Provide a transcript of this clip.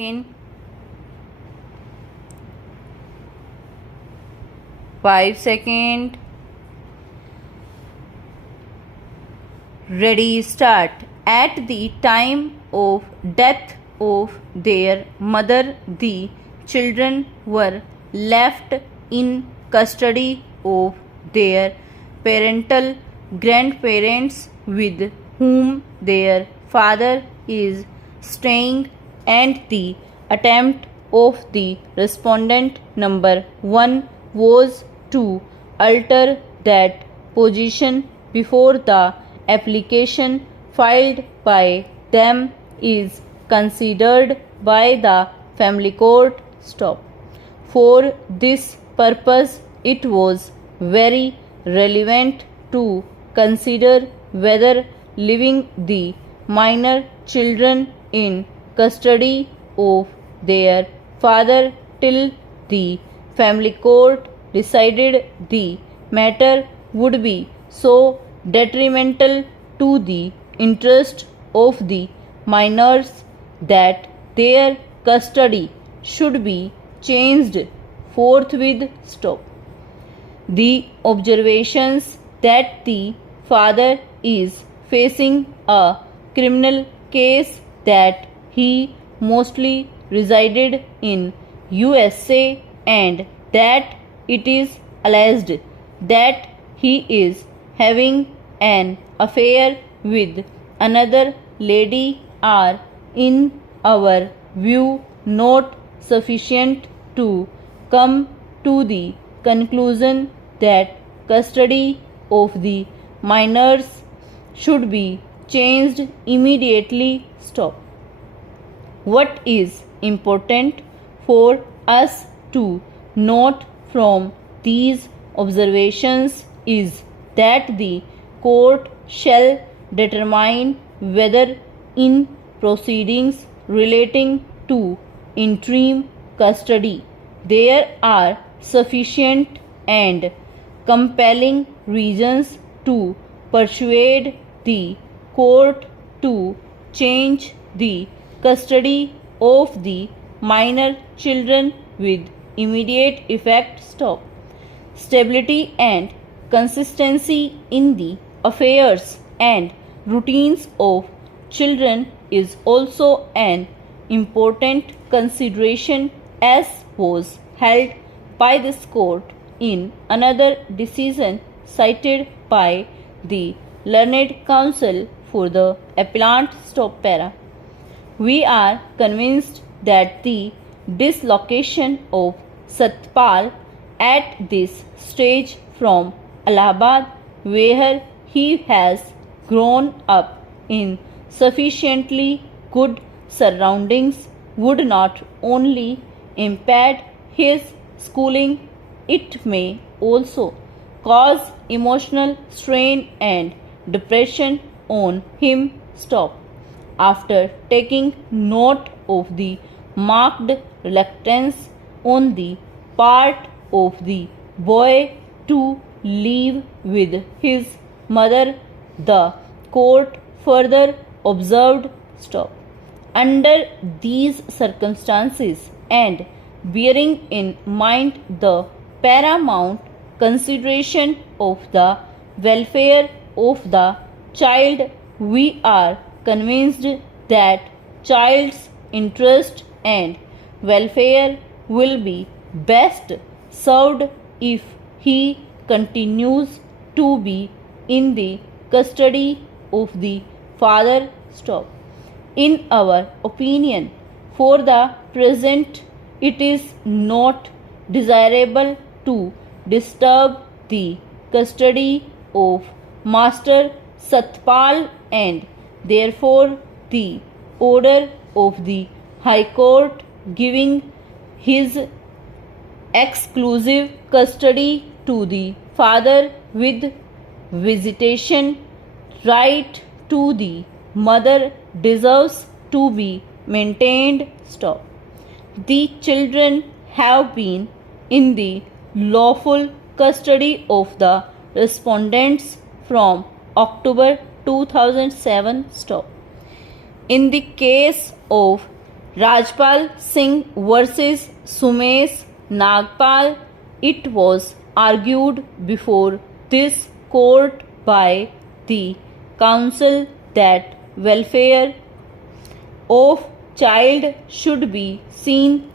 second, 5 second. Ready, start. At the time of death of their mother, the children were left in custody of their parental grandparents with whom their father is staying, and the attempt of the respondent number 1 was to alter that position before the application filed by them is considered by the family court. Stop. For this purpose, it was very relevant to consider whether leaving the minor children in custody of their father till the family court decided the matter would be so detrimental to the interest of the minors that their custody should be changed forthwith. Stop. The observations that the father is facing a criminal case, that he mostly resided in USA, and that it is alleged that he is having an affair with another lady are, in our view, not sufficient to come to the conclusion that custody of the minors should be changed immediately. Stop. What is important for us to note from these observations is that the court shall determine whether in proceedings relating to interim custody there are sufficient and compelling reasons to persuade the court to change the custody of the minor children with immediate effect. Stop. Stability and consistency in the affairs and routines of children is also an important consideration, as was held by this court in another decision cited by the learned counsel for the appellant. Stop para. We are convinced that the dislocation of Satpal at this stage from Allahabad, where he has grown up in sufficiently good surroundings, would not only impede his schooling, it may also cause emotional strain and depression on him. Stop. After taking note of the marked reluctance on the part of the boy to live with his mother, the court further observed. Stop. Under these circumstances, and bearing in mind the paramount consideration of the welfare of the child, we are convinced that child's interest and welfare will be best served if he continues to be in the custody of the father. Stop. In our opinion, for the present, it is not desirable to disturb the custody of Master Satpal, and therefore the order of the High Court giving his exclusive custody to the father with visitation right to the mother deserves to be maintained. Stop. The children have been in the lawful custody of the respondents from October 2007. Stop. In the case of Rajpal Singh versus Sumesh Nagpal. It was argued before this court by the council that welfare of child should be seen